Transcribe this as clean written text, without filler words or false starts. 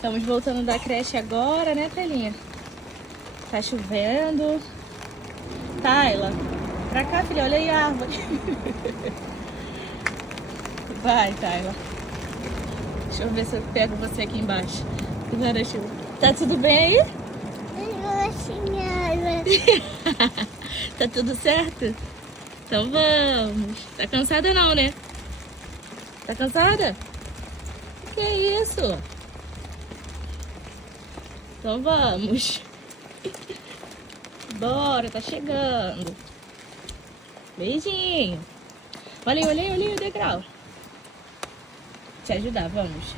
Estamos voltando da creche agora, né, Taylinha? Tá chovendo. Tayla, pra cá, filha, olha aí a árvore. Vai, Tayla. Deixa eu ver se eu pego você aqui embaixo do guarda-chuva. Tá tudo bem aí? Tá tudo certo? Então vamos. Tá cansada não, né? Tá cansada? Que isso? Então vamos. Bora, tá chegando. Beijinho. Olha aí o degrau. Te ajudar, vamos.